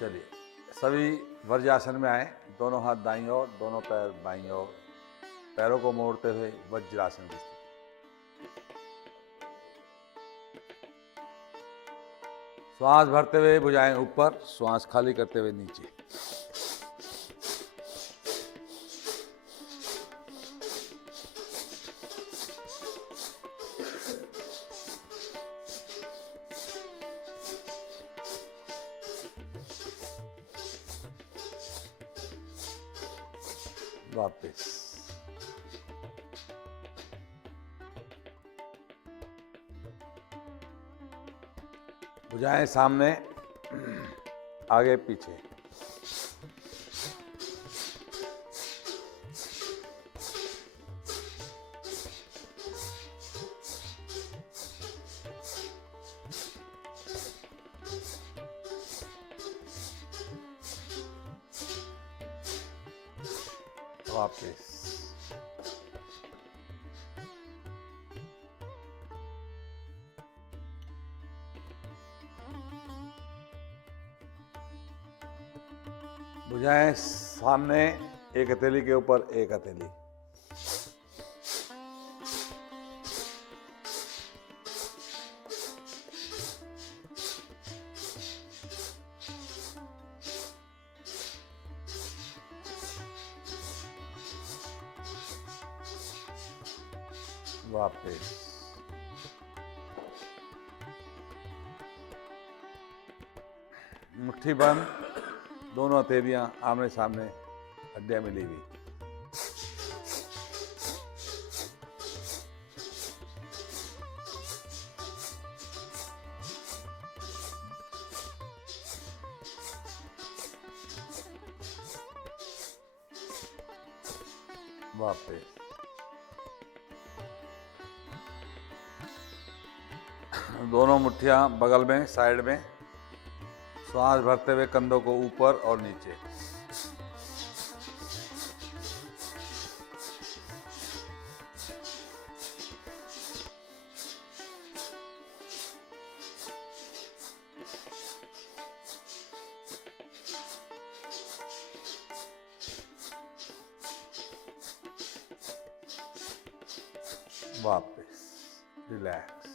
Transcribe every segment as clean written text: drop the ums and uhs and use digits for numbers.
चलिए, सभी वज्रासन में आए। दोनों हाथ दाईं ओर, दोनों पैर बाईं ओर, पैरों को मोड़ते हुए वज्रासन की स्थिति। श्वास भरते हुए भुजाएं ऊपर, श्वास खाली करते हुए नीचे। वापस भुजाएं सामने, आगे पीछे। वापस भुजाएं सामने, एक हथेली के ऊपर एक हथेली। वापस मुट्ठी बंद, दोनों हथेलियां आमने सामने, हड्डियां मिली हुई। वापस दोनों मुट्ठियां बगल में, साइड में। श्वास भरते हुए कंधों को ऊपर और नीचे। वापस रिलैक्स,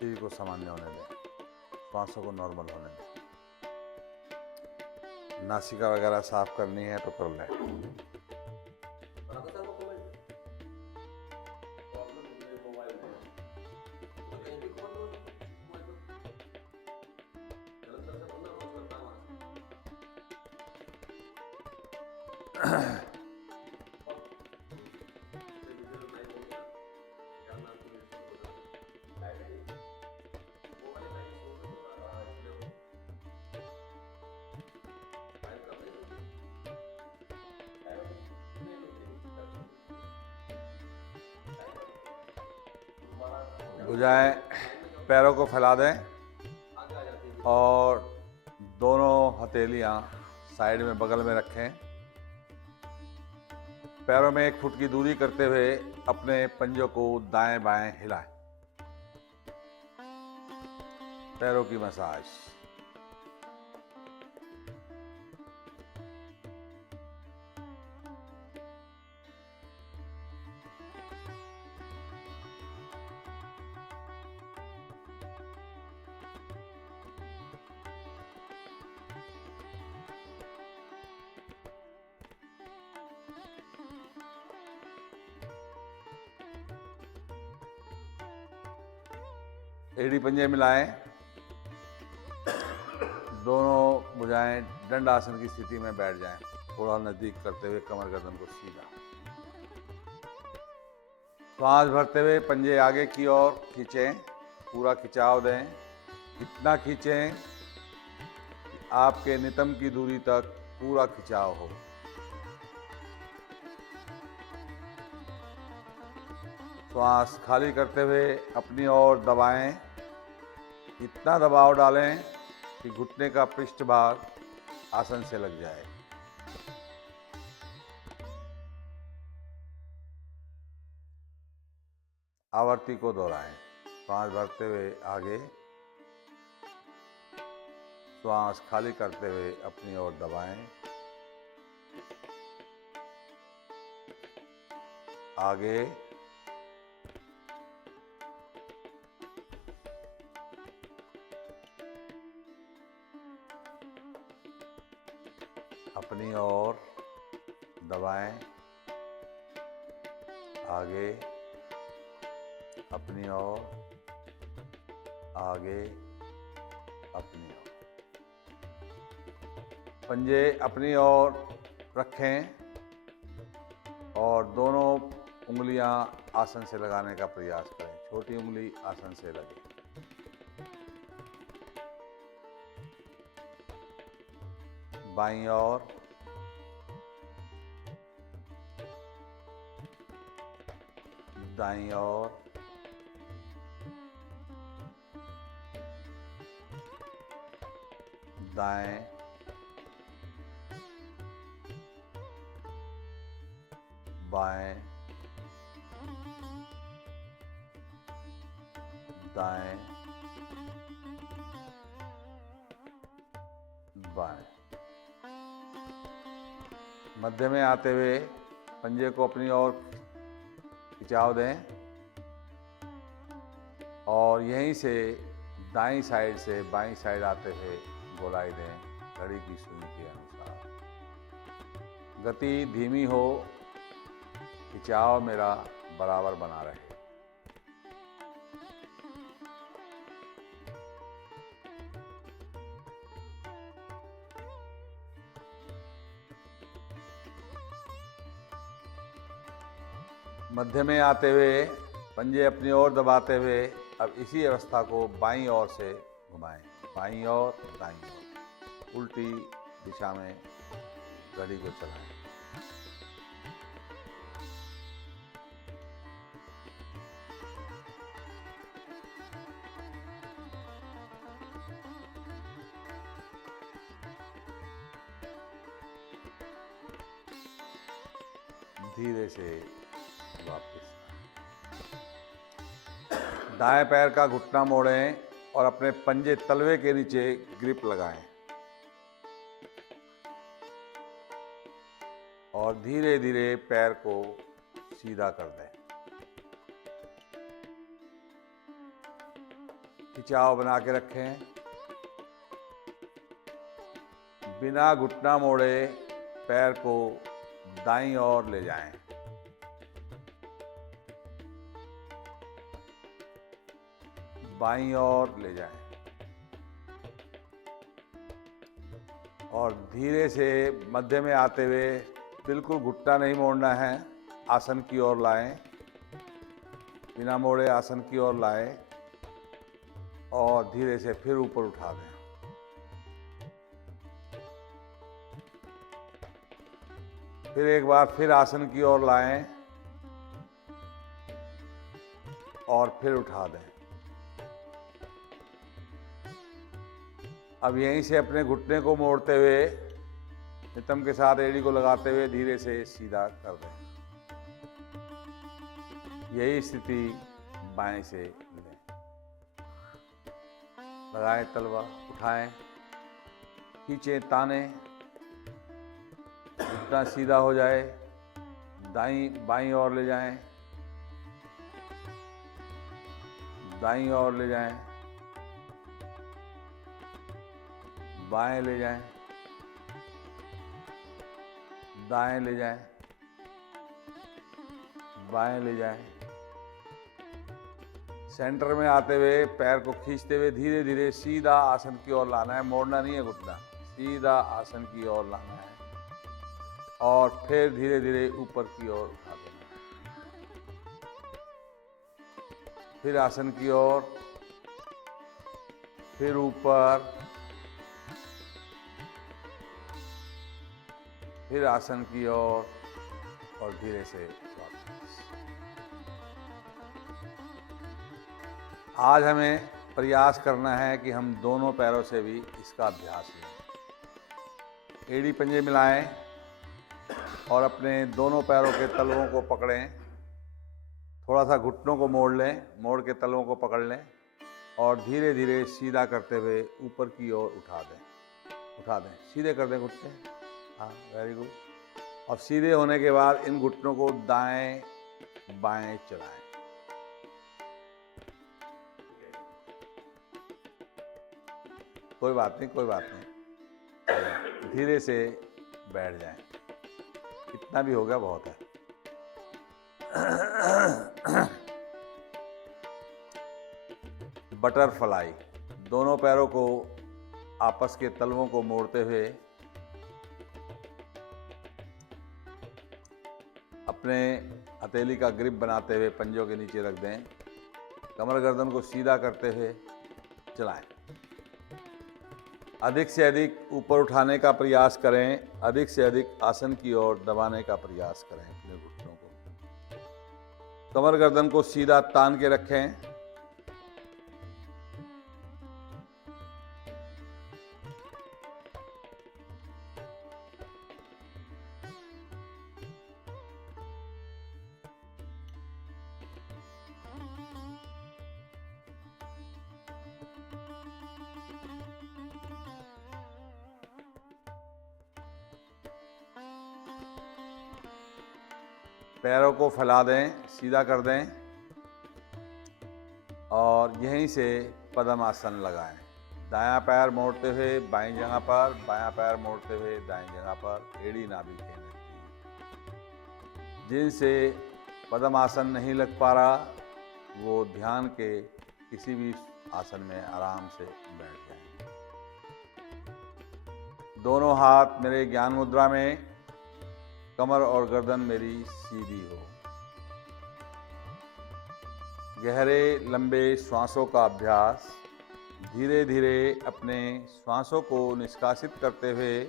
शरीर को सामान्य होने दें, सांसों को नॉर्मल होने दें। नासिका वगैरह साफ करनी है तो कर लें। भुजाएं पैरों को फैला दें और दोनों हथेलियां साइड में बगल में रखें। पैरों में 1 फुट की दूरी करते हुए अपने पंजों को दाएं बाएं हिलाएं। पैरों की मसाज। एड़ी पंजे मिलाएं, दोनों भुजाएं दंड आसन की स्थिति में बैठ जाएं। थोड़ा नजदीक करते हुए कमर गर्दन को सीधा। श्वास भरते हुए पंजे आगे की ओर खींचें, पूरा खिंचाव दें। इतना खींचें कि आपके नितंब की दूरी तक पूरा खिंचाव हो। श्वास खाली करते हुए अपनी ओर दबाएं। इतना दबाव डालें कि घुटने का पृष्ठभाग आसन से लग जाए। आवर्ती को दोहराएं। श्वास भरते हुए आगे, श्वास खाली करते हुए अपनी ओर दबाएं। आगे, अपनी ओर दबाएं। आगे, अपनी ओर, आगे, अपनी ओर। पंजे अपनी ओर रखें और दोनों उंगलियां आसन से लगाने का प्रयास करें। छोटी उंगली आसन से लगे। बाईं ओर, दाईं ओर, दाएं, बाएं, दाएं, बाएं। मध्य में आते हुए पंजे को अपनी ओर खिंचाव दें और यहीं से दाईं साइड से बाईं साइड आते हुए गोलाई दें घड़ी की सुई के अनुसार। गति धीमी हो, खिंचाव मेरा बराबर बना रहे। मध्य में आते हुए पंजे अपनी ओर दबाते हुए अब इसी अवस्था को बाईं ओर से घुमाएं। बाईं ओर, दाईं ओर, उल्टी दिशा में घड़ी को चलाएं। धीरे से वापस। दाएं पैर का घुटना मोड़ें और अपने पंजे तलवे के नीचे ग्रिप लगाएं और धीरे धीरे पैर को सीधा कर दें। खिंचाव बना के रखें। बिना घुटना मोड़े पैर को दाईं ओर ले जाएं। बाईं ओर ले जाएं और धीरे से मध्य में आते हुए बिल्कुल घुटना नहीं मोड़ना है, आसन की ओर लाएं। बिना मोड़े आसन की ओर लाएं और धीरे से फिर ऊपर उठा दें। फिर एक बार फिर आसन की ओर लाएं और फिर उठा दें। अब यहीं से अपने घुटने को मोड़ते हुए नितंब के साथ एड़ी को लगाते हुए धीरे से सीधा कर दें। यही स्थिति बाएं से लें। लगाएं तलवा, उठाएं, खींचें, ताने, घुटना सीधा हो जाए। बाईं ओर ले जाएं, दाईं ओर ले जाएं, बाएं ले जाएं, दाएं ले जाएं, बाएं ले जाएं। सेंटर में आते हुए पैर को खींचते हुए धीरे धीरे सीधा आसन की ओर लाना है। मोड़ना नहीं है घुटना, सीधा आसन की ओर लाना है और फिर धीरे धीरे ऊपर की ओर उठा देना है। फिर आसन की ओर, फिर ऊपर, फिर आसन की ओर और धीरे से वापस। आज हमें प्रयास करना है कि हम दोनों पैरों से भी इसका अभ्यास लें। एड़ी पंजे मिलाएं और अपने दोनों पैरों के तलवों को पकड़ें। थोड़ा सा घुटनों को मोड़ लें, मोड़ के तलवों को पकड़ लें और धीरे धीरे सीधा करते हुए ऊपर की ओर उठा दें, सीधे कर दें घुटने। हाँ, वेरी गुड। अब सीधे होने के बाद इन घुटनों को दाएं बाएं चलाएं। कोई बात नहीं, धीरे से बैठ जाएं। इतना भी हो गया, बहुत है। बटरफ्लाई, दोनों पैरों को आपस के तलवों को मोड़ते हुए अपने हथेली का ग्रिप बनाते हुए पंजों के नीचे रख दें। कमर गर्दन को सीधा करते हुए चलाएं। अधिक से अधिक ऊपर उठाने का प्रयास करें, अधिक से अधिक आसन की ओर दबाने का प्रयास करें अपने घुटनों को। कमर गर्दन को सीधा तान के रखें। पैरों को फैला दें, सीधा कर दें और यहीं से पद्मासन लगाएं। दायां पैर मोड़ते हुए बाईं जगह पर, बायां पैर मोड़ते हुए दाईं जगह पर। एड़ी नाभि केंद्र की। जिनसे पद्मासन नहीं लग पा रहा, वो ध्यान के किसी भी आसन में आराम से बैठ जाएं। दोनों हाथ मेरे ज्ञान मुद्रा में, कमर और गर्दन मेरी सीधी हो। गहरे लंबे श्वासों का अभ्यास। धीरे धीरे अपने श्वासों को निष्कासित करते हुए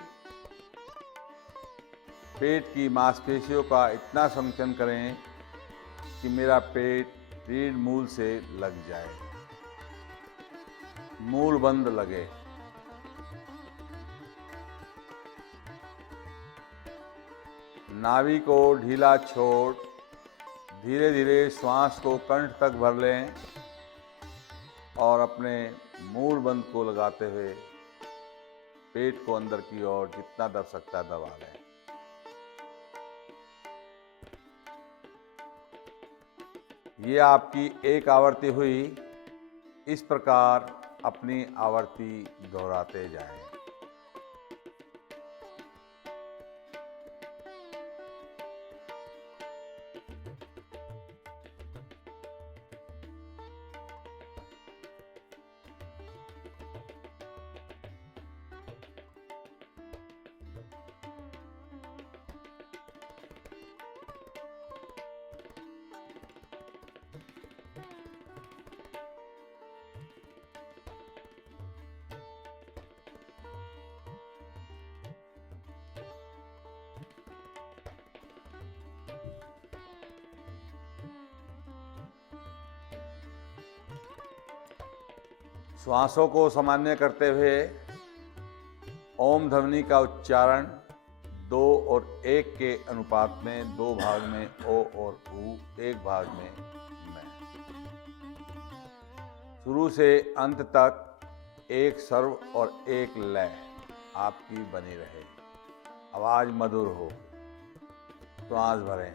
पेट की मांसपेशियों का इतना संकुचन करें कि मेरा पेट रीढ़ मूल से लग जाए, मूल बंद लगे। नाभि को ढीला छोड़ धीरे धीरे श्वास को कंठ तक भर लें और अपने मूल बंद को लगाते हुए पेट को अंदर की ओर जितना दब सकता है दबा लें। ये आपकी एक आवृत्ति हुई। इस प्रकार अपनी आवृत्ति दोहराते जाएं। श्वासों को सामान्य करते हुए ओम ध्वनि का उच्चारण 2 और 1 के अनुपात में, 2 भाग में ओ और ऊ, 1 भाग में मैं। शुरू से अंत तक एक सर्व और एक लय आपकी बनी रहे। आवाज मधुर हो। श्वास भरें।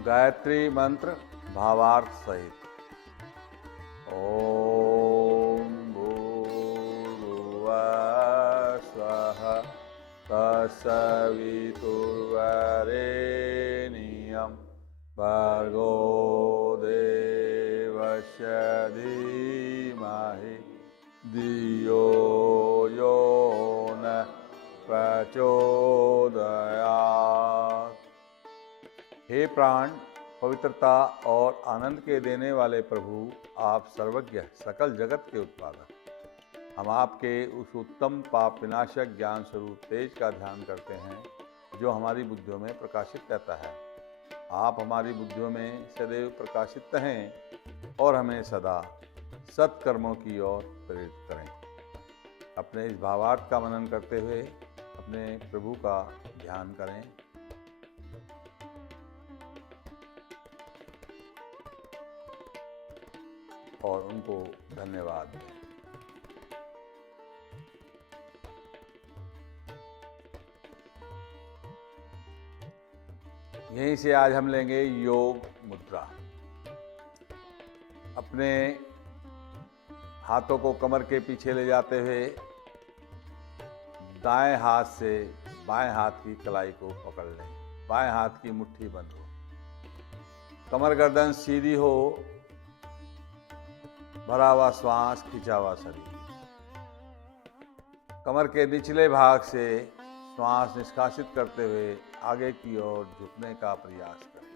गायत्री मंत्र भावार्थ सहित। ओम भूर्भुवः स्वः तत्सवितुर्वरेण्यं भर्गो देवस्य धियो यो न प्रचोदयात्। हे प्राण, पवित्रता और आनंद के देने वाले प्रभु, आप सर्वज्ञ, सकल जगत के उत्पादक, हम आपके उस उत्तम पाप विनाशक ज्ञान स्वरूप तेज का ध्यान करते हैं जो हमारी बुद्धियों में प्रकाशित रहता है। आप हमारी बुद्धियों में सदैव प्रकाशित रहें और हमें सदा सत्कर्मों की ओर प्रेरित करें। अपने इस भावार्थ का मनन करते हुए अपने प्रभु का ध्यान करें। और उनको धन्यवाद दें। यहीं से आज हम लेंगे योग मुद्रा। अपने हाथों को कमर के पीछे ले जाते हुए दाएं हाथ से बाएं हाथ की कलाई को पकड़ लें। बाएं हाथ की मुट्ठी बंद हो, कमर गर्दन सीधी हो, भरा हुआ श्वास, खिंचा हुआ शरीर। कमर के निचले भाग से श्वास निष्कासित करते हुए आगे की ओर झुकने का प्रयास करें।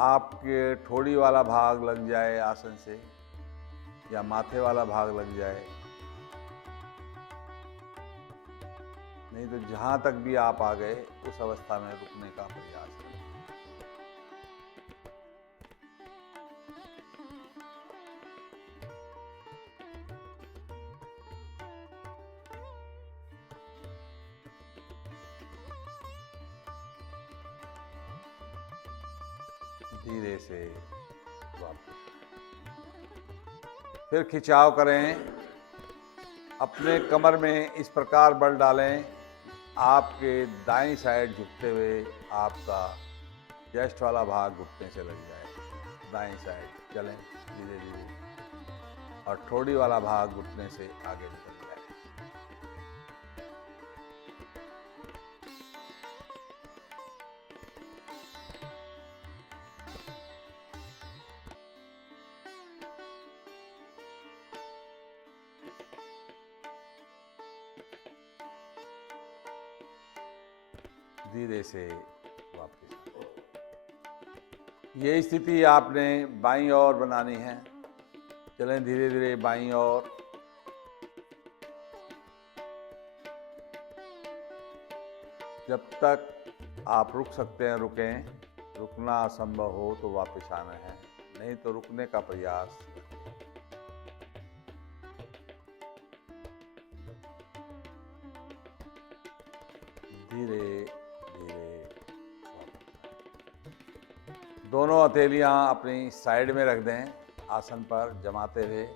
आपके ठोड़ी वाला भाग लग जाए आसन से या माथे वाला भाग लग जाए, नहीं तो जहां तक भी आप आ गए उस अवस्था में रुकने का प्रयास करें। धीरे से वापस फिर खिंचाव करें। अपने कमर में इस प्रकार बल डालें, आपके दाईं साइड झुकते हुए आपका चेस्ट वाला भाग घुटने से लग जाए। दाईं साइड चलें धीरे धीरे और ठोड़ी वाला भाग घुटने से आगे निकल जाए। धीरे से वापस। ये स्थिति आपने बाईं ओर बनानी है। चलें धीरे धीरे बाईं ओर। जब तक आप रुक सकते हैं रुकें, रुकना असंभव हो तो वापस आना है, नहीं तो रुकने का प्रयास। धीरे दोनों हथेलियां अपनी साइड में रख दें, आसन पर जमाते हुए,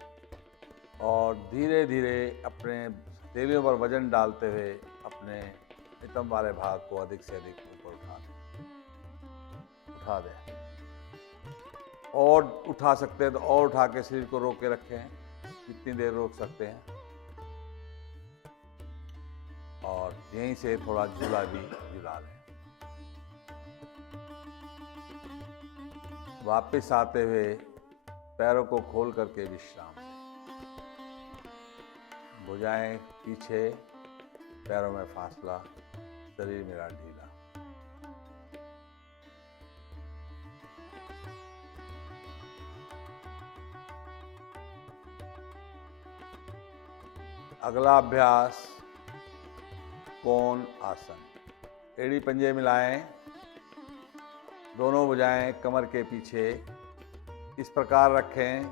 और धीरे धीरे अपने हथेलियों पर वजन डालते हुए अपने नितंब वाले भाग को अधिक से अधिक ऊपर उठा दें। और उठा सकते हैं तो और उठा के शरीर को रोक के रखें, जितनी देर रोक सकते हैं। और यहीं से थोड़ा झूला भी झूला लें। वापस आते हुए पैरों को खोल करके विश्राम लें। भुजाएं पीछे, पैरों में फासला, शरीर मेरा ढीला। अगला अभ्यास कोण आसन। एड़ी पंजे मिलाएं, दोनों भुजाएं कमर के पीछे इस प्रकार रखें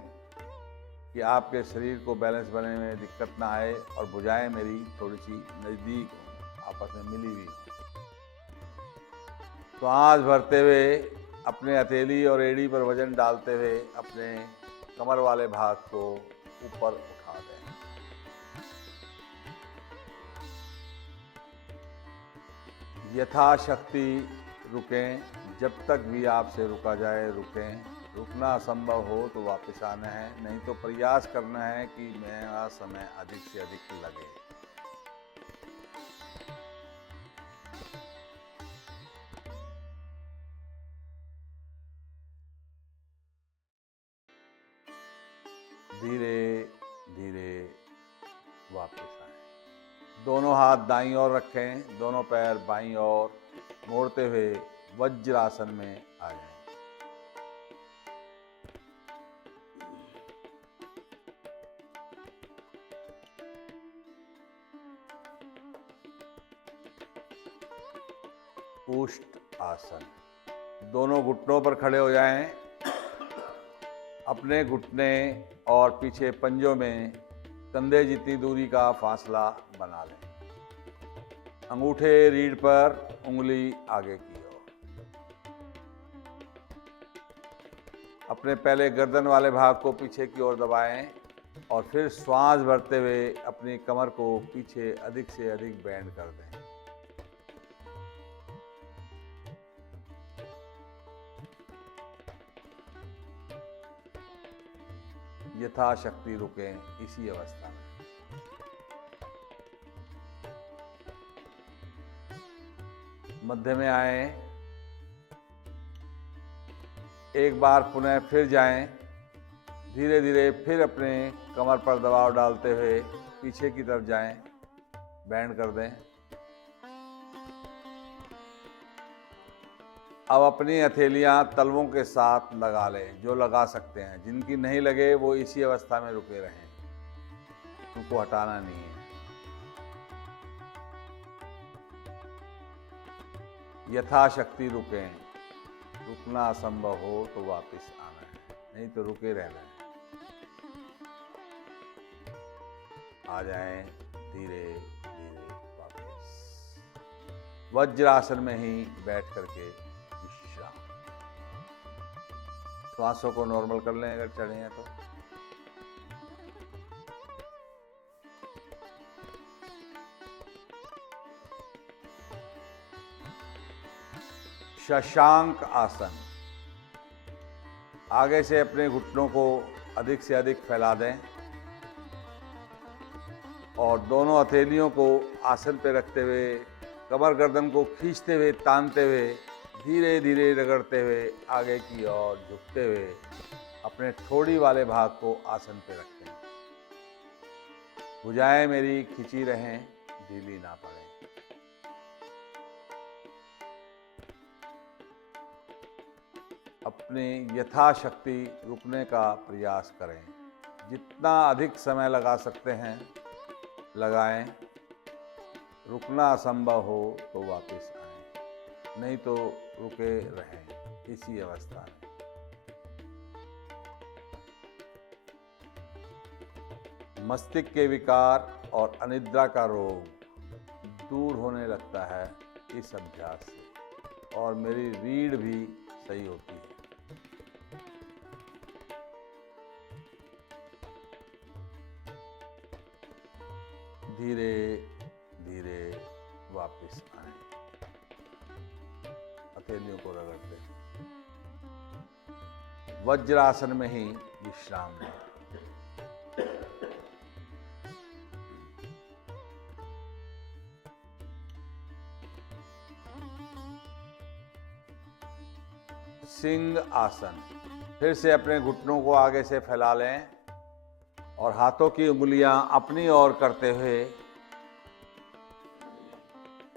कि आपके शरीर को बैलेंस बनने में दिक्कत ना आए और भुजाएं मेरी थोड़ी सी नज़दीक हों, आपस में मिली हुई हों। श्वास भरते हुए अपने हथेली और एड़ी पर वजन डालते हुए अपने कमर वाले भाग को ऊपर उठा दें। यथाशक्ति रुकें, जब तक भी आपसे रुका जाए रुकें। रुकना असंभव हो तो वापस आना है, नहीं तो प्रयास करना है कि मेरा समय अधिक से अधिक लगे। धीरे धीरे वापस आए। दोनों हाथ दाईं ओर रखें, दोनों पैर बाईं ओर मोड़ते हुए वज्रासन में आ जाएं। उष्ट आसन। दोनों घुटनों पर खड़े हो जाएं। अपने घुटने और पीछे पंजों में कंधे जितनी दूरी का फासला बना लें। अंगूठे रीढ़ पर, उंगली आगे की ओर। अपने पहले गर्दन वाले भाग को पीछे की ओर दबाएं और फिर श्वास भरते हुए अपनी कमर को पीछे अधिक से अधिक बेंड कर दें। यथाशक्ति रुकें इसी अवस्था में। मध्य में आए। एक बार पुनः फिर जाएं। धीरे धीरे फिर अपने कमर पर दबाव डालते हुए पीछे की तरफ जाएं, बैंड कर दें। अब अपनी हथेलियां तलवों के साथ लगा लें, जो लगा सकते हैं। जिनकी नहीं लगे वो इसी अवस्था में रुके रहें, उनको हटाना नहीं है। यथाशक्ति रुकें। रुकना असंभव हो तो वापस आना है, नहीं तो रुके रहना है। आ जाएं धीरे धीरे वापस। वज्रासन में ही बैठ करके विश्राम। श्वासों को नॉर्मल कर लें अगर चढ़े हैं तो। शशांक आसन। आगे से अपने घुटनों को अधिक से अधिक फैला दें और दोनों हथेलियों को आसन पे रखते हुए कमर गर्दन को खींचते हुए, तानते हुए, धीरे धीरे रगड़ते हुए आगे की ओर झुकते हुए अपने ठोड़ी वाले भाग को आसन पे रखें। भुजाएं मेरी खिंची रहें, ढीली ना पड़े। अपने यथाशक्ति रुकने का प्रयास करें। जितना अधिक समय लगा सकते हैं लगाएं। रुकना असंभव हो तो वापस आएं, नहीं तो रुके रहें इसी अवस्था में। मस्तिष्क के विकार और अनिद्रा का रोग दूर होने लगता है इस अभ्यास से, और मेरी रीढ़ भी सही होती है। धीरे धीरे वापस आए। हथेलियों को रगड़ते वज्रासन में ही विश्राम लें। सिंह आसन। फिर से अपने घुटनों को आगे से फैला लें और हाथों की उंगलियां अपनी ओर करते हुए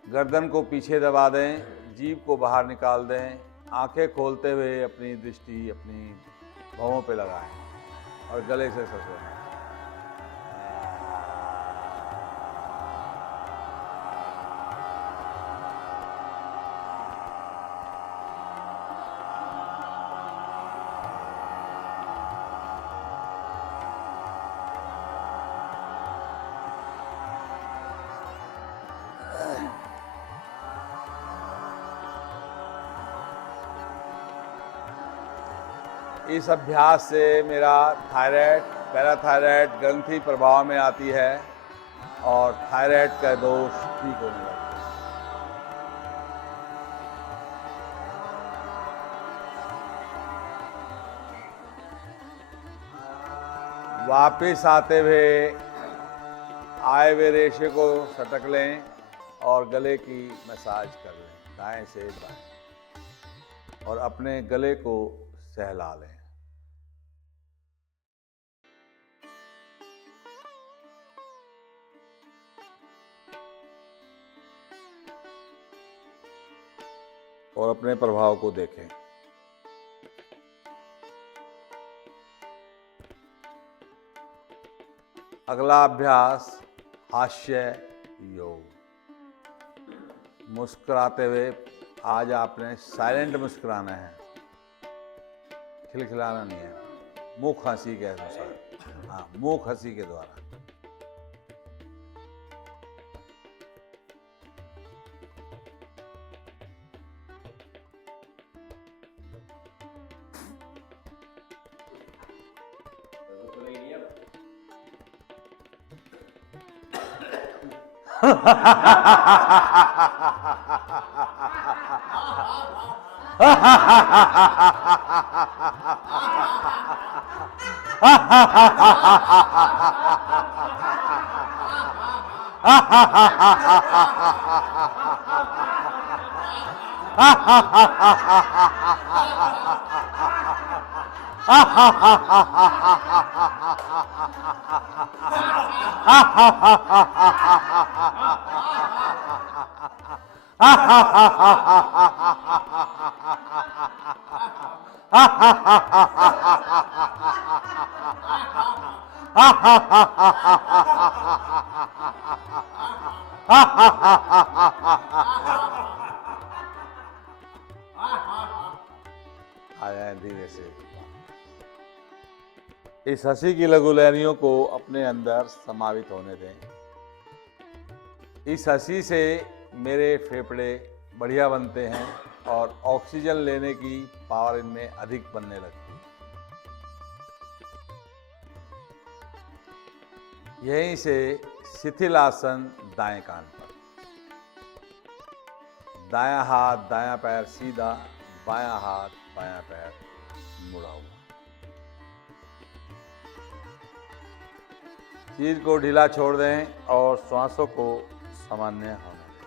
गर्दन को पीछे दबा दें, जीभ को बाहर निकाल दें। आंखें खोलते हुए अपनी दृष्टि अपनी भौहों पे लगाएं और गले से ससुरें। इस अभ्यास से मेरा थायराइड, पैराथायराइड ग्रंथि प्रभाव में आती है और थायराइड का दोष ठीक होने लगता है। वापिस आते हुए आए हुए रेशे को सटक लें और गले की मसाज कर लें, दाएं से बाएं, और अपने गले को सहला लें। और अपने प्रभाव को देखें। अगला अभ्यास हास्य योग। मुस्कुराते हुए आज आपने साइलेंट मुस्कुराना है, खिलखिलाना नहीं है, मुख हंसी के अनुसार। हाँ, मुख हंसी के द्वारा। आ जाए धीरे से। इस हंसी की लघु लहरियों को अपने अंदर समावित होने दें। इस हंसी से मेरे फेफड़े बढ़िया बनते हैं और ऑक्सीजन लेने की पावर इनमें अधिक बनने लगती है। यहीं से शिथिल आसन दाएं कान पर। दायां हाथ दायां पैर सीधा, बायां हाथ बायां पैर मुड़ा हुआ। शरीर को ढीला छोड़ दें और श्वासों को सामान्य होने दें।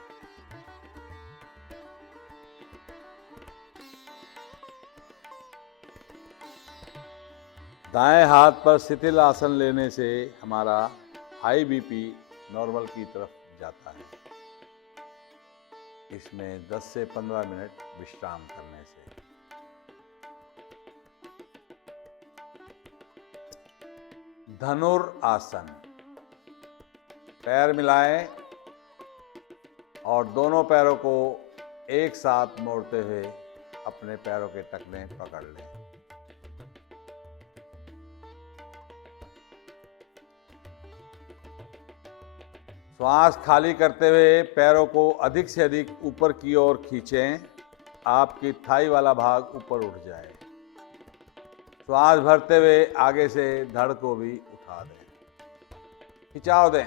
दाएं हाथ पर शिथिल आसन लेने से हमारा हाई बीपी नॉर्मल की तरफ जाता है। इसमें 10 से 15 मिनट विश्राम करने से। धनुरासन। पैर मिलाएं और दोनों पैरों को एक साथ मोड़ते हुए अपने पैरों के टखने पकड़ लें। श्वास खाली करते हुए पैरों को अधिक से अधिक ऊपर की ओर खींचें। आपकी थाई वाला भाग ऊपर उठ जाए। श्वास भरते हुए आगे से धड़ को भी उठा दें, खिंचाव दें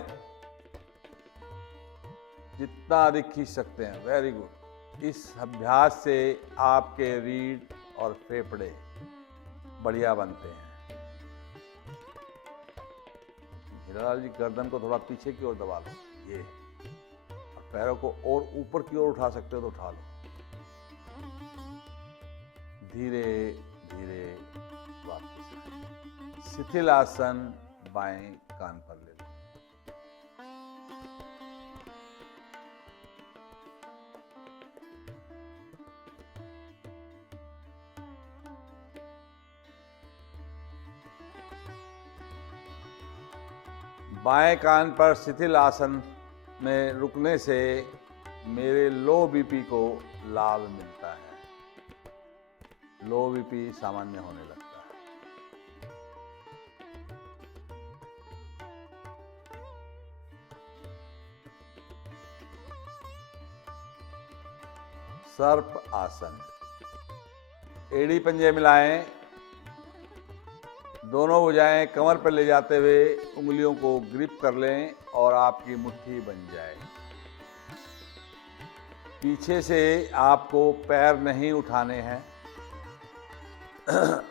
जितना अधिक खींच सकते हैं। Very good. इस अभ्यास से आपके रीढ़ और फेफड़े बढ़िया बनते हैं। हीरालाल जी, गर्दन को थोड़ा पीछे की ओर दबा लो, ये, और पैरों को और ऊपर की ओर उठा सकते हो तो उठा लो। धीरे धीरे वापस। शिथिल आसन बाएं कान पर ले लो। बाएं कान पर शिथिल आसन में रुकने से मेरे लो बीपी को लाभ मिलता है। लो बीपी सामान्य होने लगता है। सर्प आसन। एड़ी पंजे मिलाएं, दोनों भुजाएं कमर पर ले जाते हुए उंगलियों को ग्रिप कर लें और आपकी मुट्ठी बन जाए। पीछे से आपको पैर नहीं उठाने हैं।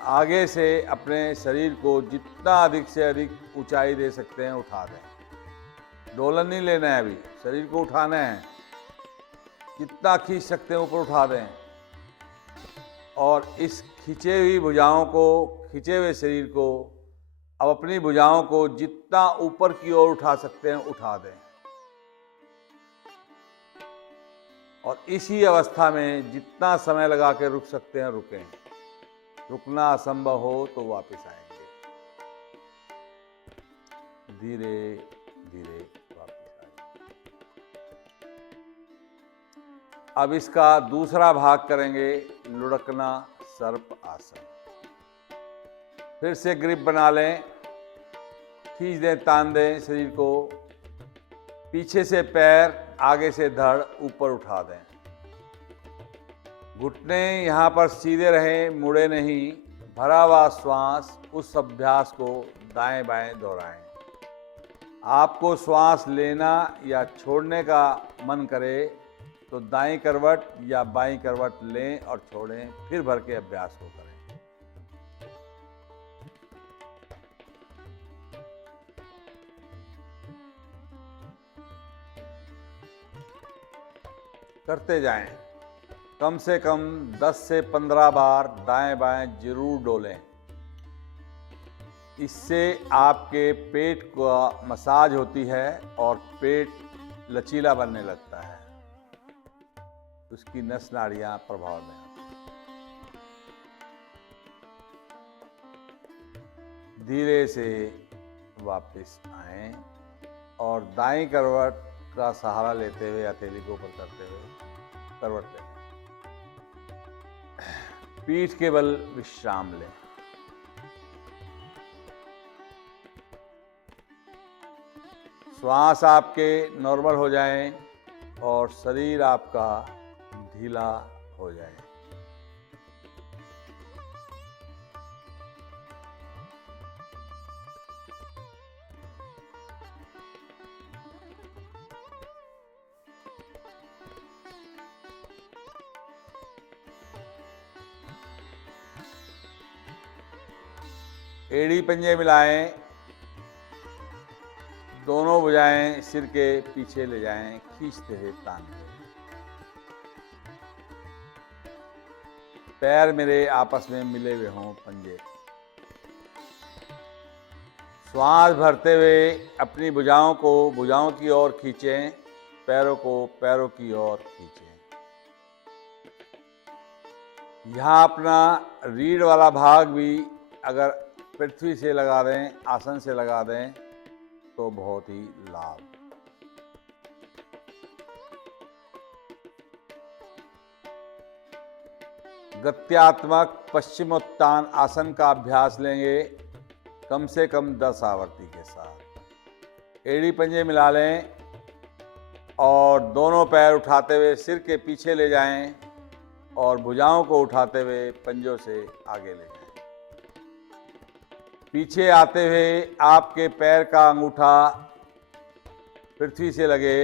आगे से अपने शरीर को जितना अधिक से अधिक ऊंचाई दे सकते हैं उठा दें। डोलन नहीं लेना है, अभी शरीर को उठाना है। जितना खींच सकते हैं ऊपर उठा दें और इस खींचे हुई भुजाओं को, खींचे हुए शरीर को, अब अपनी भुजाओं को जितना ऊपर की ओर उठा सकते हैं उठा दें। और इसी अवस्था में जितना समय लगा के रुक सकते हैं रुकें। रुकना असंभव हो तो वापस आएंगे। धीरे धीरे वापस आएंगे। अब इसका दूसरा भाग करेंगे, लुढ़कना सर्प आसन। फिर से ग्रिप बना लें, खींच दें, तान दें शरीर को, पीछे से पैर, आगे से धड़ ऊपर उठा दें। घुटने यहाँ पर सीधे रहें, मुड़े नहीं। भरा हुआ श्वास, उस अभ्यास को दाएं बाएं दोहराएं। आपको श्वास लेना या छोड़ने का मन करे तो दाईं करवट या बाईं करवट लें और छोड़ें, फिर भर के अभ्यास को करें। करते जाएं। कम से कम 10 से 15 बार दाएं बाएं जरूर डोलें। इससे आपके पेट का मसाज होती है और पेट लचीला बनने लगता है, उसकी नस नाड़ियां प्रभाव में आती हैं। धीरे से वापस आएं और दाईं करवट का सहारा लेते हुए, हथेली को ऊपर करते हुए करवट लें। पीठ के बल विश्राम लें। श्वास आपके नॉर्मल हो जाएं और शरीर आपका ढीला हो जाए। एड़ी पंजे मिलाएं, दोनों भुजाएं सिर के पीछे ले जाएं, खींचते हुए तानते हुए। पैर मेरे आपस में मिले हुए हों, पंजे। श्वास भरते हुए अपनी भुजाओं को भुजाओं की ओर खींचें, पैरों को पैरों की ओर खींचें। यहाँ अपना रीढ़ वाला भाग भी अगर पृथ्वी से लगा दें, आसन से लगा दें तो बहुत ही लाभ। गत्यात्मक पश्चिमोत्तान आसन का अभ्यास लेंगे, कम से कम 10 आवर्ती के साथ। एड़ी पंजे मिला लें और दोनों पैर उठाते हुए सिर के पीछे ले जाएं और भुजाओं को उठाते हुए पंजों से आगे ले जाएं। पीछे आते हुए आपके पैर का अंगूठा पृथ्वी से लगे।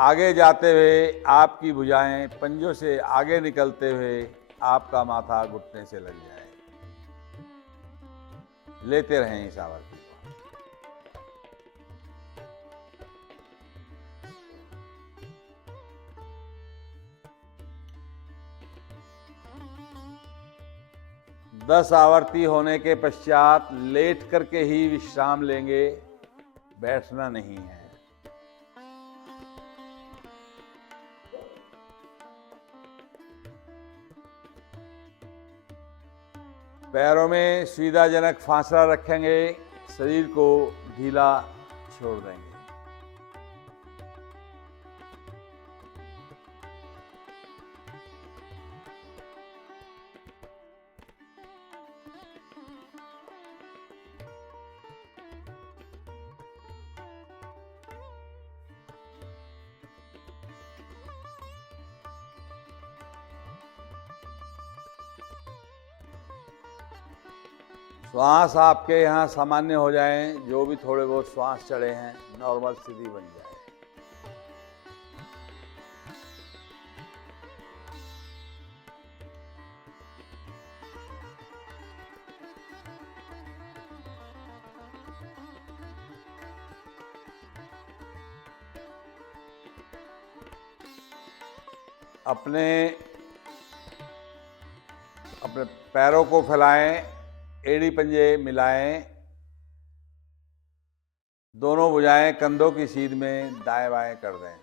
आगे जाते हुए आपकी भुजाएं पंजों से आगे निकलते हुए आपका माथा घुटने से लग जाए। लेते रहें इस आवर्ती को। दस आवर्ती होने के पश्चात लेट करके ही विश्राम लेंगे, बैठना नहीं है। पैरों में सुविधाजनक फासला रखेंगे, शरीर को ढीला छोड़ देंगे। श्वास आपके यहाँ सामान्य हो जाएं, जो भी थोड़े बहुत श्वास चढ़े हैं नॉर्मल स्थिति बन जाए। अपने पैरों को फैलाएं, एड़ी पंजे मिलाएं, दोनों भुजाएं कंधों की सीध में दाएं बाएं कर दें।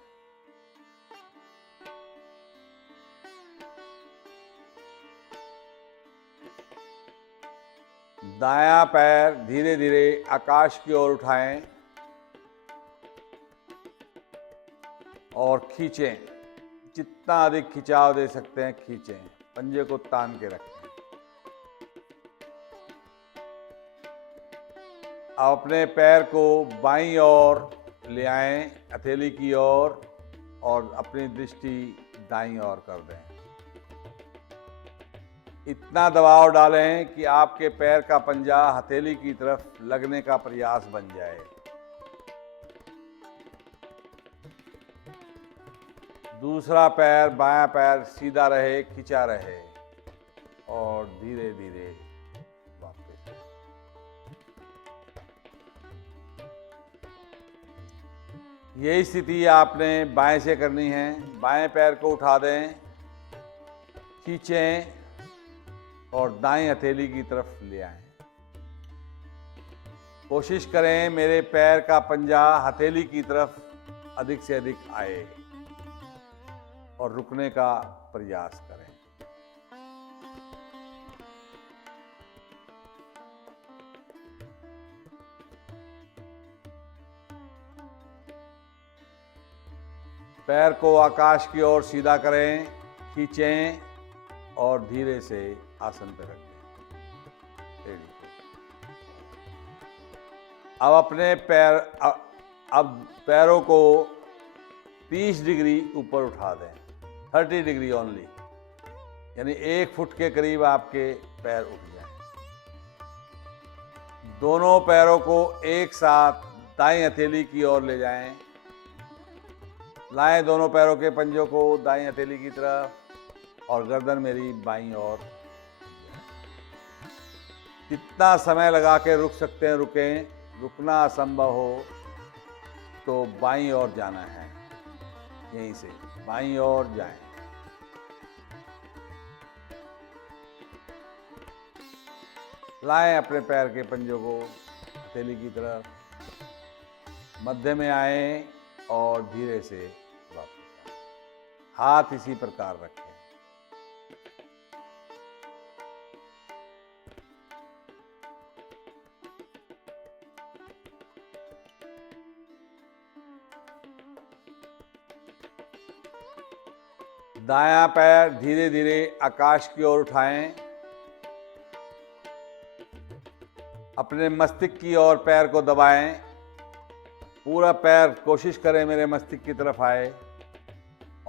दायां पैर धीरे धीरे आकाश की ओर उठाएं और खींचें। जितना अधिक खिंचाव दे सकते हैं खींचें, पंजे को तान के रखें। अब अपने पैर को बाईं ओर ले आएं, हथेली की ओर, और अपनी दृष्टि दाईं ओर कर दें। इतना दबाव डालें कि आपके पैर का पंजा हथेली की तरफ लगने का प्रयास बन जाए। दूसरा पैर, बायां पैर सीधा रहे, खिंचा रहे, और धीरे धीरे वापस। यही स्थिति आपने बाएं से करनी है। बाएं पैर को उठा दें, खींचें और दाएं हथेली की तरफ ले आएं। कोशिश करें मेरे पैर का पंजा हथेली की तरफ अधिक से अधिक आए और रुकने का प्रयास करें। पैर को आकाश की ओर सीधा करें, खींचें और धीरे से आसन पर रखें। अब अपने पैरों को 30 डिग्री ऊपर उठा दें, 30 डिग्री ओनली, यानी 1 फुट के करीब आपके पैर उठ जाएं। दोनों पैरों को एक साथ दाईं हथेली की ओर ले जाएं। लाएं दोनों पैरों के पंजों को दाईं हथेली की तरफ और गर्दन मेरी बाईं ओर। जितना समय लगा के रुक सकते हैं रुकें। रुकना असंभव हो तो बाईं ओर जाना है, यहीं से बाईं ओर जाएं। लाएं अपने पैर के पंजों को हथेली की तरफ, मध्य में आएं और धीरे से वापस आएं। हाथ इसी प्रकार रखें। दायां पैर धीरे धीरे आकाश की ओर उठाएं। अपने मस्तिष्क की ओर पैर को दबाएं। पूरा पैर कोशिश करें मेरे मस्तिष्क की तरफ आए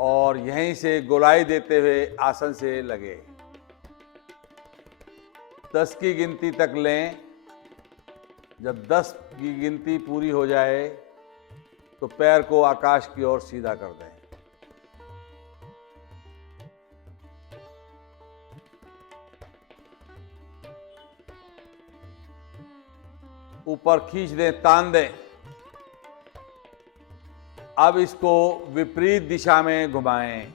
और यहीं से गोलाई देते हुए आसन से लगे। 10 की गिनती तक लें। जब 10 की गिनती पूरी हो जाए तो पैर को आकाश की ओर सीधा कर दें। ऊपर खींच दें, तान दें। अब इसको विपरीत दिशा में घुमाएं।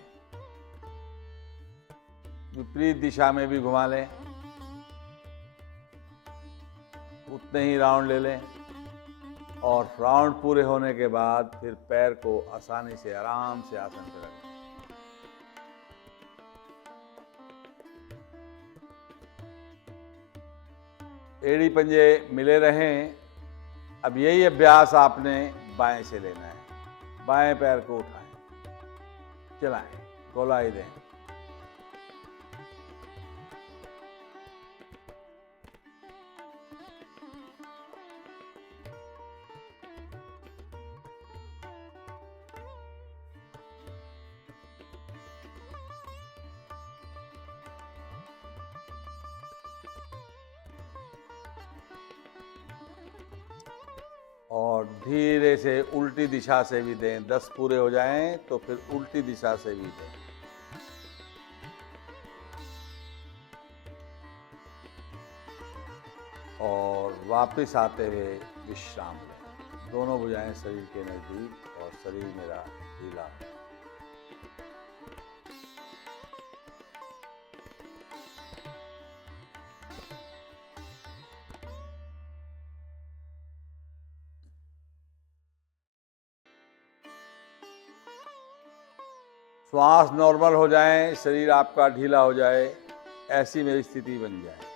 विपरीत दिशा में भी घुमा लें। उतने ही राउंड ले लें और राउंड पूरे होने के बाद फिर पैर को आसानी से आराम से आसन पर रखें। एड़ी पंजे मिले रहें। अब यही अभ्यास आपने बाएं से लेना है। बाएं पैर को उठाएं, चलाएं, गोलाई दें। और धीरे से उल्टी दिशा से भी दें। 10 पूरे हो जाएं तो फिर उल्टी दिशा से भी दें। और वापस आते हुए विश्राम लें। दोनों भुजाएं शरीर के नजदीक और शरीर मेरा ढीला। श्वास नॉर्मल हो जाए, शरीर आपका ढीला हो जाए, ऐसी मेरी स्थिति बन जाए।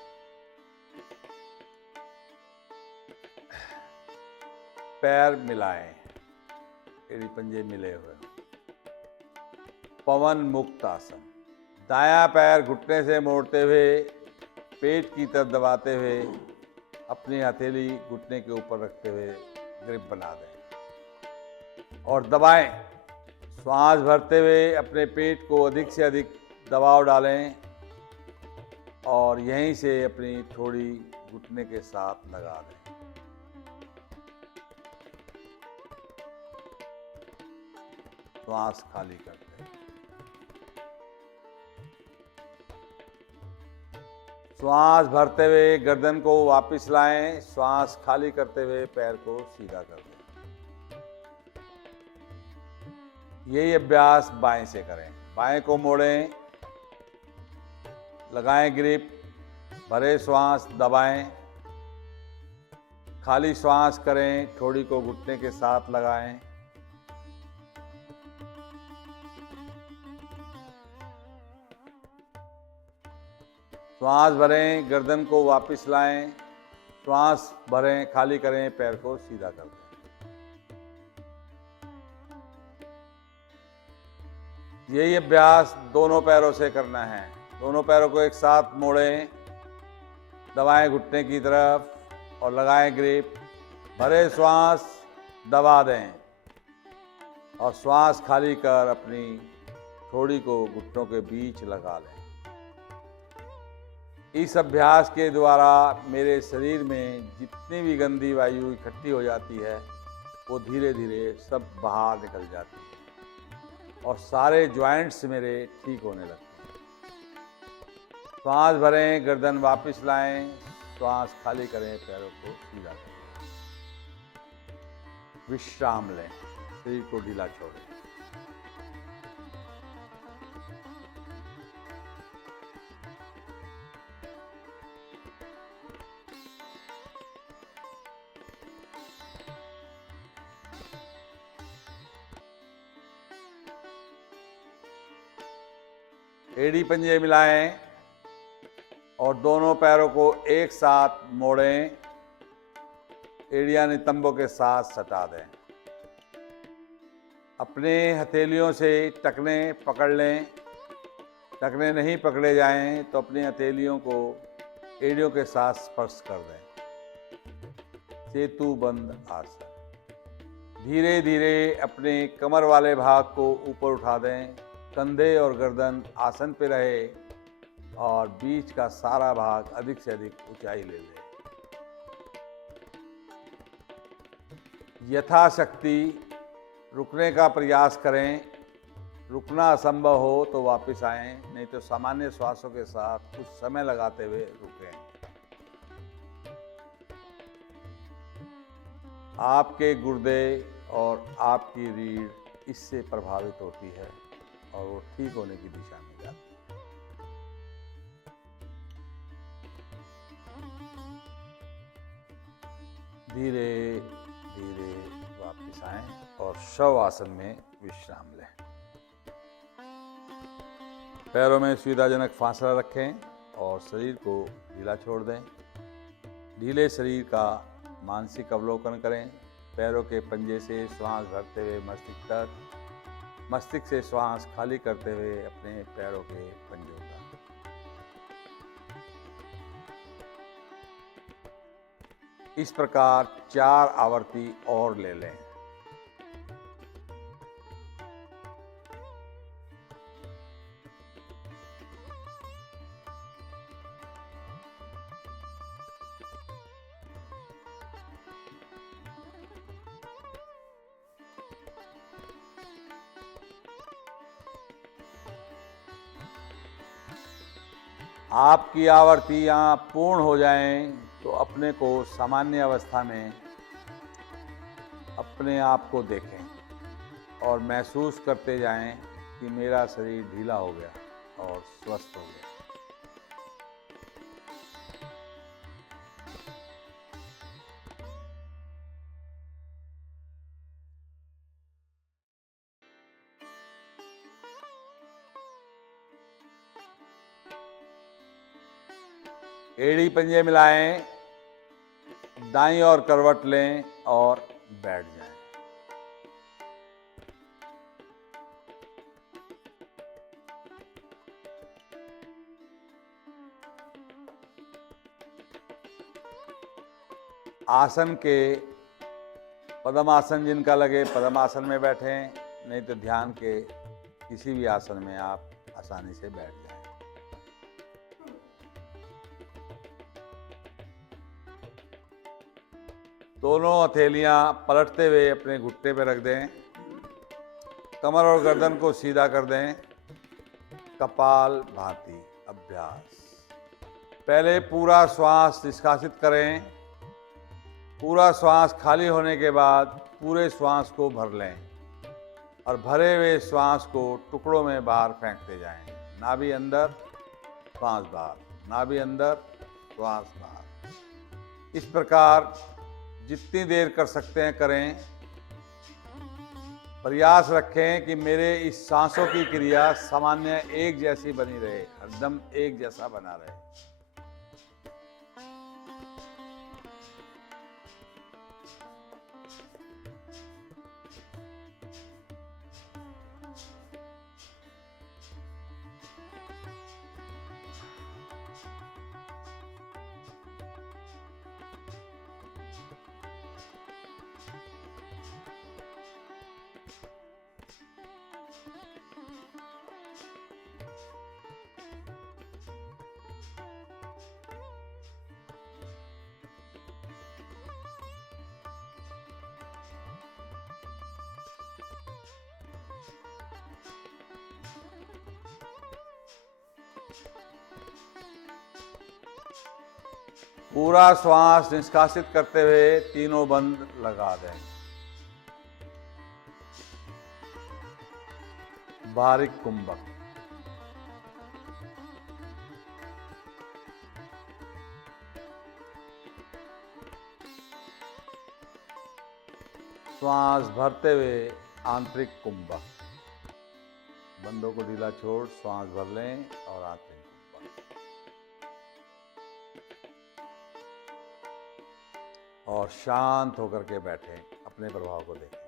पैर मिलाएं, एड़ी पंजे मिले हुए। पवन मुक्त आसन। दायां पैर घुटने से मोड़ते हुए पेट की तरफ दबाते हुए अपनी हथेली घुटने के ऊपर रखते हुए ग्रिप बना दें और दबाएं। श्वास भरते हुए अपने पेट को अधिक से अधिक दबाव डालें और यहीं से अपनी थोड़ी घुटने के साथ लगा दें। श्वास खाली करते हैं। श्वास भरते हुए गर्दन को वापस लाएं। श्वास खाली करते हुए पैर को सीधा कर दें। यही अभ्यास बाएं से करें। बाएं को मोड़ें, लगाएं ग्रिप, भरे श्वास दबाएं, खाली श्वास करें, ठोड़ी को घुटने के साथ लगाएं। श्वास भरें, गर्दन को वापस लाएं, श्वास भरें, खाली करें, पैर को सीधा कर दें। यही अभ्यास दोनों पैरों से करना है। दोनों पैरों को एक साथ मोड़ें, दबाएं घुटने की तरफ और लगाएं ग्रिप, भरे श्वास दबा दें और श्वास खाली कर अपनी ठोड़ी को घुटनों के बीच लगा लें। इस अभ्यास के द्वारा मेरे शरीर में जितनी भी गंदी वायु इकट्ठी हो जाती है वो धीरे धीरे सब बाहर निकल जाती है और सारे जॉइंट्स मेरे ठीक होने लगते हैं। श्वास भरें, गर्दन वापस लाएं, श्वास खाली करें, पैरों को सीधा करें। विश्राम लें, शरीर को ढीला छोड़ें। एड़ी पंजे मिलाएं और दोनों पैरों को एक साथ मोड़ें। एड़ियां नितंबों के साथ सटा दें। अपने हथेलियों से टखने पकड़ लें। टखने नहीं पकड़े जाएं तो अपनी हथेलियों को एड़ियों के साथ स्पर्श कर दें। सेतु बंद आसन। धीरे धीरे अपने कमर वाले भाग को ऊपर उठा दें। कंधे और गर्दन आसन पे रहे और बीच का सारा भाग अधिक से अधिक ऊंचाई ले लें। यथाशक्ति रुकने का प्रयास करें। रुकना असंभव हो तो वापस आएं, नहीं तो सामान्य श्वासों के साथ कुछ समय लगाते हुए रुकें। आपके गुर्दे और आपकी रीढ़ इससे प्रभावित होती है और वो ठीक होने की दिशा में जाती है। धीरे धीरे वापस आएं और शव आसन में विश्राम लें। पैरों में सुविधाजनक फासला रखें और शरीर को ढीला छोड़ दें। ढीले शरीर का मानसिक अवलोकन करें। पैरों के पंजे से श्वास भरते हुए मस्तिष्क तक, मस्तिष्क से श्वास खाली करते हुए अपने पैरों के पंजों तक। इस प्रकार 4 आवर्ती और ले लें। आपकी आवर्तियां पूर्ण हो जाएं तो अपने को सामान्य अवस्था में अपने आप को देखें और महसूस करते जाएं कि मेरा शरीर ढीला हो गया और स्वस्थ हो गया। एड़ी पंजे मिलाएं, दाईं ओर करवट लें और बैठ जाएं। आसन के पद्मासन जिनका लगे पद्मासन में बैठें, नहीं तो ध्यान के किसी भी आसन में आप आसानी से बैठ जाएं। दोनों हथेलियां पलटते हुए अपने घुटने पर रख दें। कमर और गर्दन को सीधा कर दें। कपाल भाती अभ्यास। पहले पूरा श्वास निष्कासित करें। पूरा श्वास खाली होने के बाद पूरे श्वास को भर लें और भरे हुए श्वास को टुकड़ों में बाहर फेंकते जाएं। नाभि अंदर, श्वास बाहर, नाभि अंदर, श्वास बाहर। इस प्रकार जितनी देर कर सकते हैं करें। प्रयास रखें कि मेरे इस सांसों की क्रिया सामान्य एक जैसी बनी रहे, हरदम एक जैसा बना रहे। पूरा श्वास निष्कासित करते हुए तीनों बंद लगा दें। बारीक कुंभक। श्वास भरते हुए आंतरिक कुंभक। बंदों को ढीला छोड़ श्वास भर लें और आंतरिक कुंभक। और शांत होकर के बैठें, अपने प्रभाव को देखें।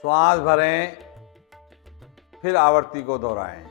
श्वास भरें, फिर आवर्ती को दोहराएं।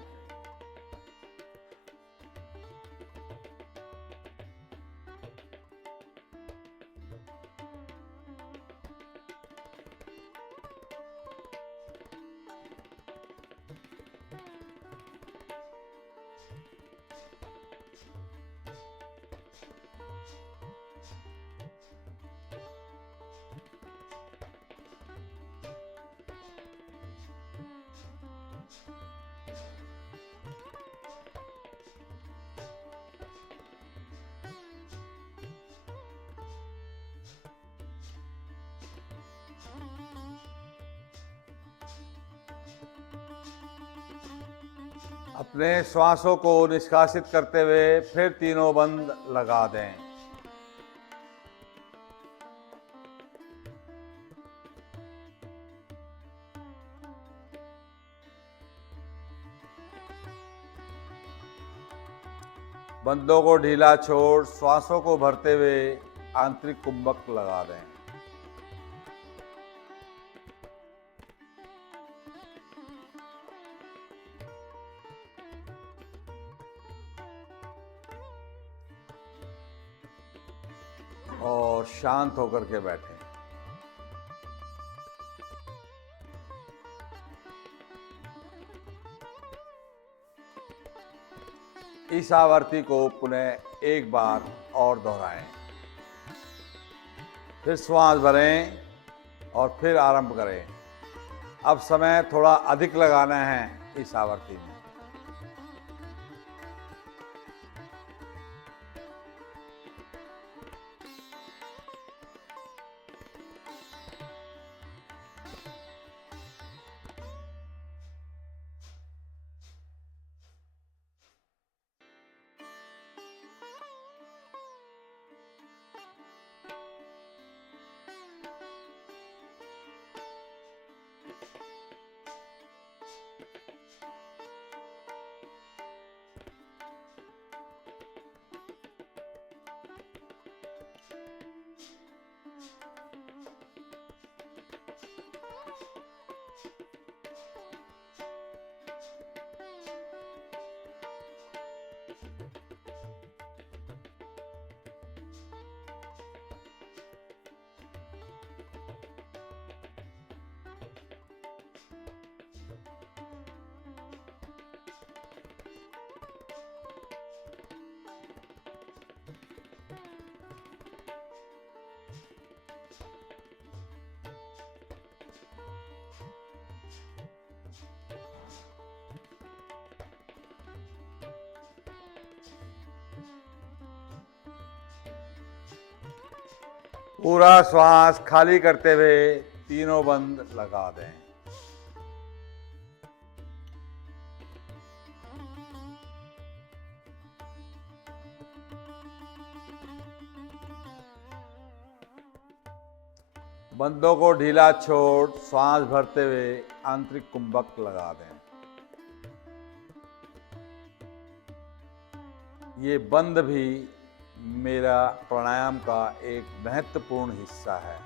अपने श्वासों को निष्कासित करते हुए फिर तीनों बंद लगा दें। बंदों को ढीला छोड़ श्वासों को भरते हुए आंतरिक कुंभक लगा दें। और शांत होकर के बैठें। इस आवर्ती को पुनः एक बार और दोहराएं। फिर श्वास भरें और फिर आरंभ करें। अब समय थोड़ा अधिक लगाना है इस आवर्ती में। पूरा श्वास खाली करते हुए तीनों बंद लगा दें। बंदों को ढीला छोड़ श्वास भरते हुए आंतरिक कुंभक लगा दें। ये बंद भी मेरा प्राणायाम का एक महत्वपूर्ण हिस्सा है।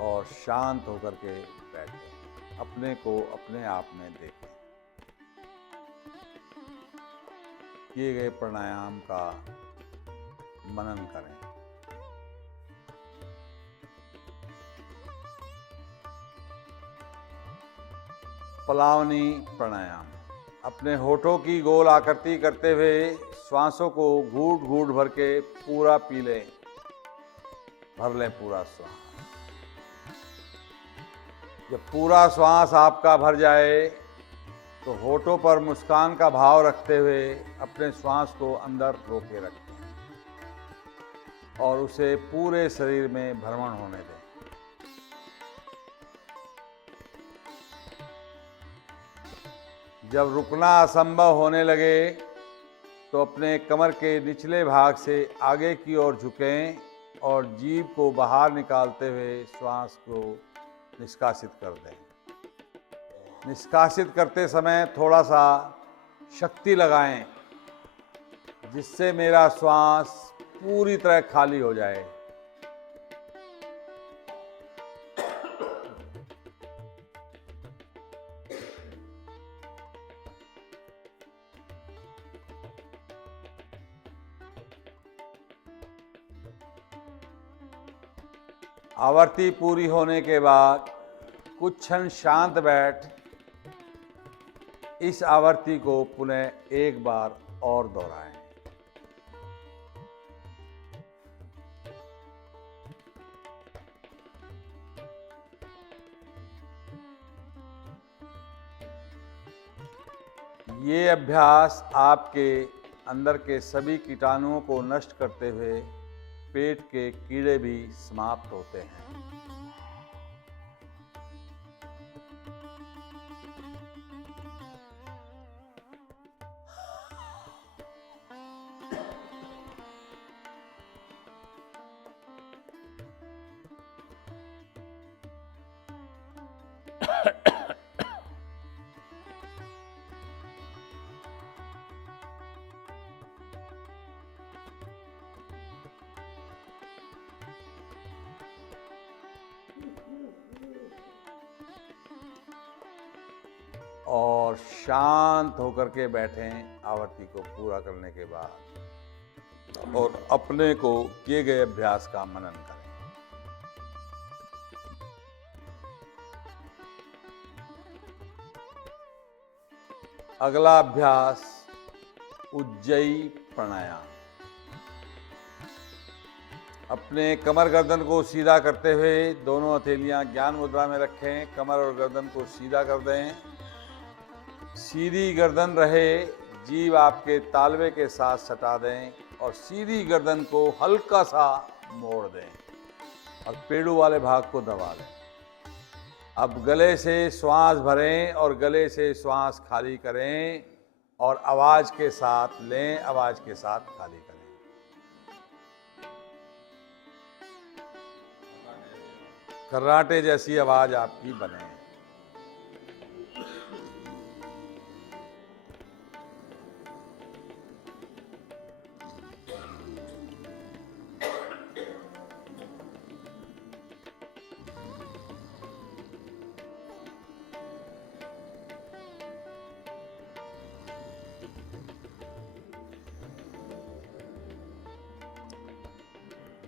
और शांत होकर के बैठें, अपने को अपने आप में देखें। किए गए प्राणायाम का मनन करें। पलावनी प्राणायाम। अपने होठों की गोल आकृति करते हुए श्वासों को घूट घूट भर के पूरा पी लें। भर लें पूरा श्वास। जब पूरा श्वास आपका भर जाए तो होठों पर मुस्कान का भाव रखते हुए अपने श्वास को अंदर रोके रखें और उसे पूरे शरीर में भ्रमण होने दें। जब रुकना असंभव होने लगे तो अपने कमर के निचले भाग से आगे की ओर झुकें और जीभ को बाहर निकालते हुए श्वास को निष्कासित कर दें। निष्कासित करते समय थोड़ा सा शक्ति लगाएं जिससे मेरा श्वास पूरी तरह खाली हो जाए। आवर्ती पूरी होने के बाद कुछ क्षण शांत बैठ इस आवर्ती को पुनः एक बार और दोहराएं। ये अभ्यास आपके अंदर के सभी कीटाणुओं को नष्ट करते हुए पेट के कीड़े भी समाप्त होते हैं। और शांत होकर के बैठें आवर्ती को पूरा करने के बाद और अपने को किए गए अभ्यास का मनन करें। अगला अभ्यास उज्जयी प्राणायाम। अपने कमर गर्दन को सीधा करते हुए दोनों हथेलियां ज्ञान मुद्रा में रखें। कमर और गर्दन को सीधा कर दें। सीधी गर्दन रहे, जीभ आपके तालवे के साथ सटा दें और सीधी गर्दन को हल्का सा मोड़ दें और पेड़ू वाले भाग को दबा दें। अब गले से श्वास भरें और गले से श्वास खाली करें और आवाज के साथ लें, आवाज के साथ खाली करें। कर्राटे जैसी आवाज आपकी बने।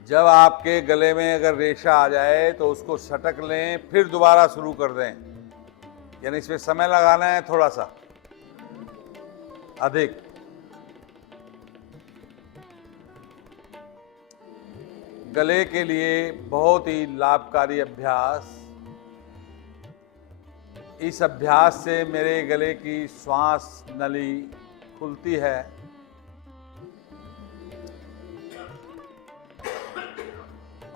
जब आपके गले में अगर रेशा आ जाए तो उसको सटक लें, फिर दोबारा शुरू कर दें। यानी इसमें समय लगाना है थोड़ा सा अधिक। गले के लिए बहुत ही लाभकारी अभ्यास। इस अभ्यास से मेरे गले की श्वास नली खुलती है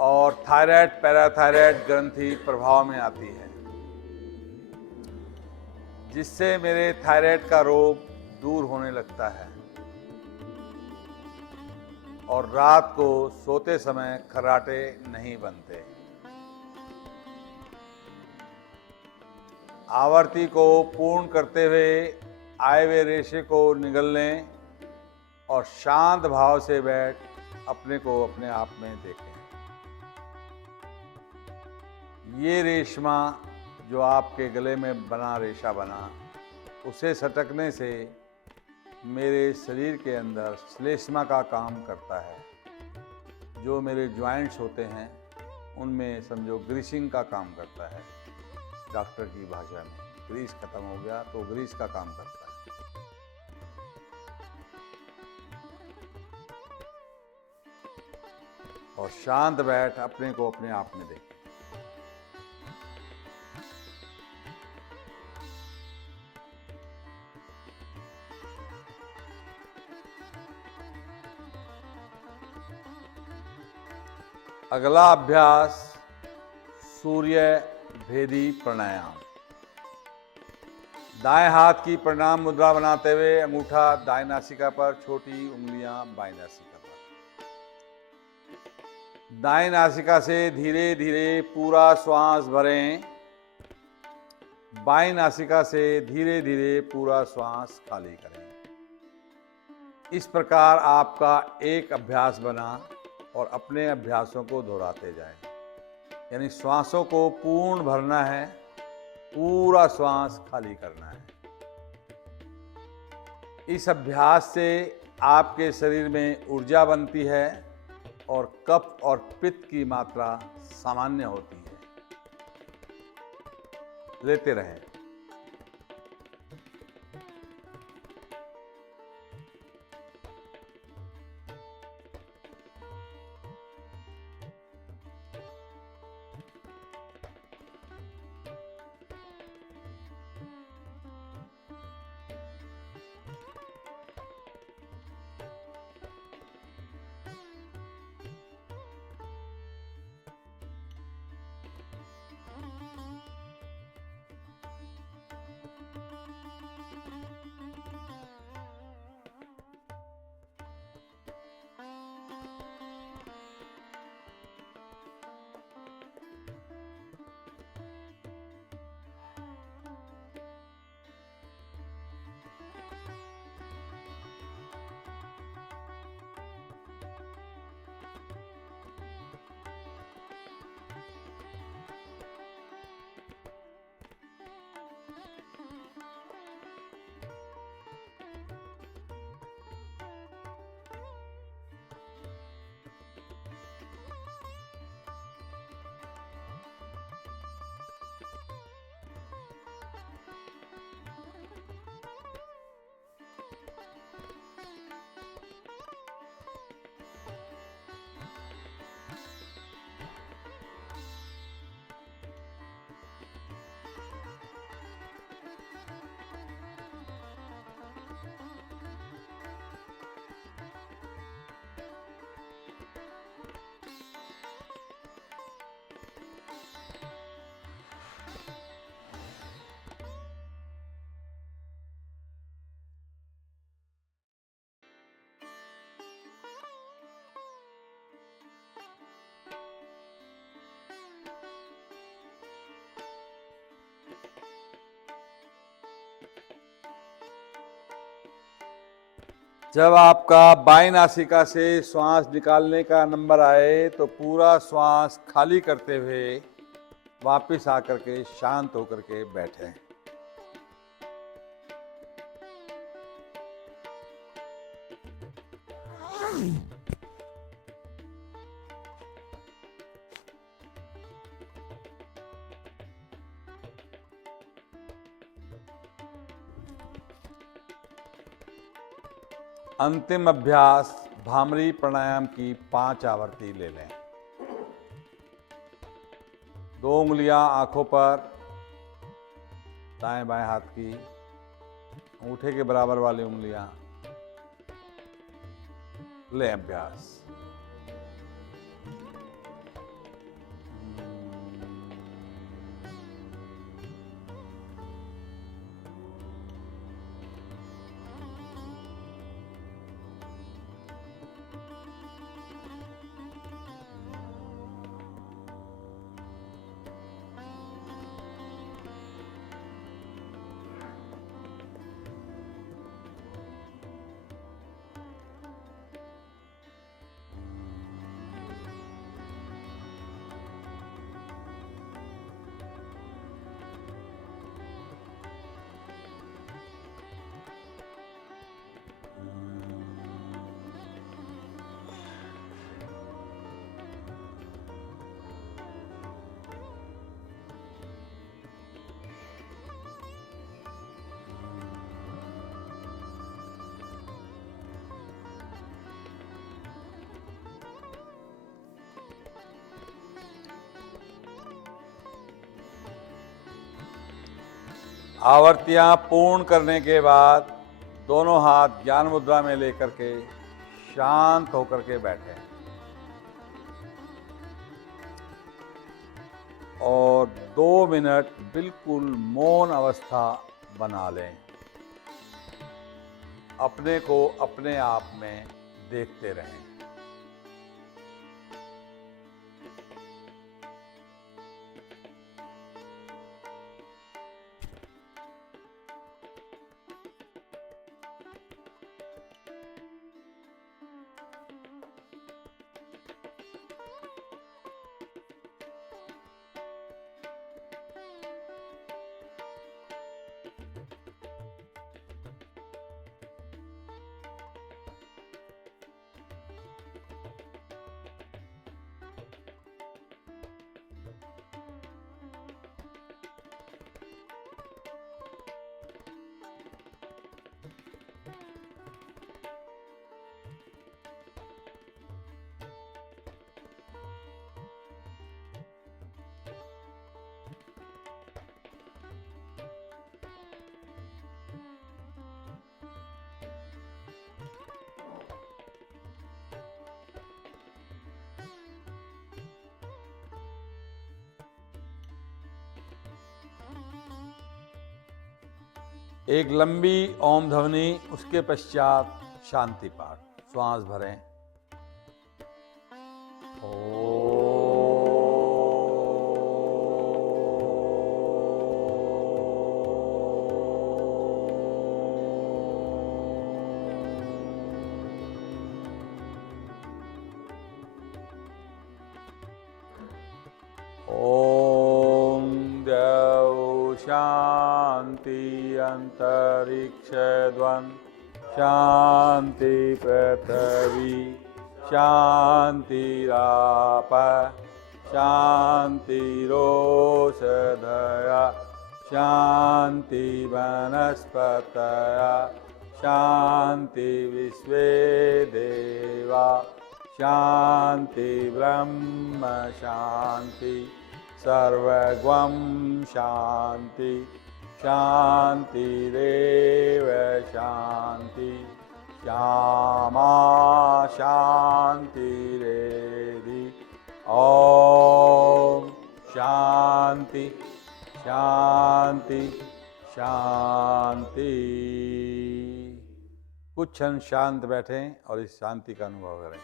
और थायराइड पैराथायराइड ग्रंथि प्रभाव में आती है, जिससे मेरे थायराइड का रोग दूर होने लगता है और रात को सोते समय खर्राटे नहीं बनते। आवर्ती को पूर्ण करते हुए आए हुए रेशे को निगल लें और शांत भाव से बैठ अपने को अपने आप में देखें। ये रेशमा जो आपके गले में बना रेशा बना, उसे सटकने से मेरे शरीर के अंदर श्लेष्मा का काम करता है। जो मेरे जॉइंट्स होते हैं उनमें समझो ग्रीसिंग का काम करता है। डॉक्टर की भाषा में ग्रीस खत्म हो गया तो ग्रीस का काम करता है। और शांत बैठ अपने को अपने आप में देखें। अगला अभ्यास सूर्य भेदी प्राणायाम। दाएं हाथ की प्रणाम मुद्रा बनाते हुए अंगूठा दाएं नासिका पर, छोटी उंगलियां बाएं नासिका पर। दाएं नासिका से धीरे धीरे पूरा श्वास भरें, बाएं नासिका से धीरे धीरे पूरा श्वास खाली करें। इस प्रकार आपका एक अभ्यास बना और अपने अभ्यासों को दोहराते जाएं। यानी श्वासों को पूर्ण भरना है, पूरा श्वास खाली करना है। इस अभ्यास से आपके शरीर में ऊर्जा बनती है और कफ और पित्त की मात्रा सामान्य होती है। लेते रहें। जब आपका बाएं नासिका से श्वास निकालने का नंबर आए तो पूरा श्वास खाली करते हुए वापस आकर के शांत होकर के बैठें। अंतिम अभ्यास भ्रामरी प्राणायाम की 5 आवर्ती ले लें। 2 उंगलियां आंखों पर, दाएं बाएं हाथ की, अंगूठे के बराबर वाली उंगलियां लें। अभ्यास आवर्तियां पूर्ण करने के बाद दोनों हाथ ज्ञान मुद्रा में लेकर के शांत होकर के बैठें और 2 मिनट बिल्कुल मौन अवस्था बना लें। अपने को अपने आप में देखते रहें। एक लंबी ओम ध्वनि, उसके पश्चात शांति पाठ। श्वास भरें। ओम देव शांति अंतरिक्ष ध्वन शांति पृथ्वी शांतिराप शांतिरोषधया शांति वनस्पतया शांति विश्वे देवा शांति ब्रह्म शांति सर्वगम शांति शांतिरेव शांति श्यामा शांतिरेधि। ओम शांति शांति शांति। कुछ क्षण शांत बैठें और इस शांति का अनुभव करें।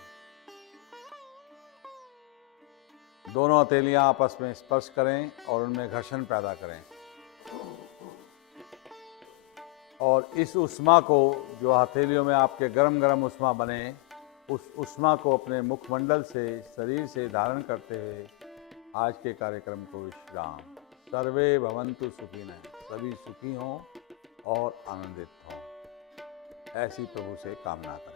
दोनों हथेलियां आपस में स्पर्श करें और उनमें घर्षण पैदा करें और इस उष्मा को, जो हथेलियों में आपके गरम गरम उष्मा बने, उस उष्मा को अपने मुखमंडल से, शरीर से धारण करते हुए आज के कार्यक्रम को विश्राम। सर्वे भवन्तु सुखिनः, सभी सुखी हों और आनंदित हों, ऐसी प्रभु से कामना करें।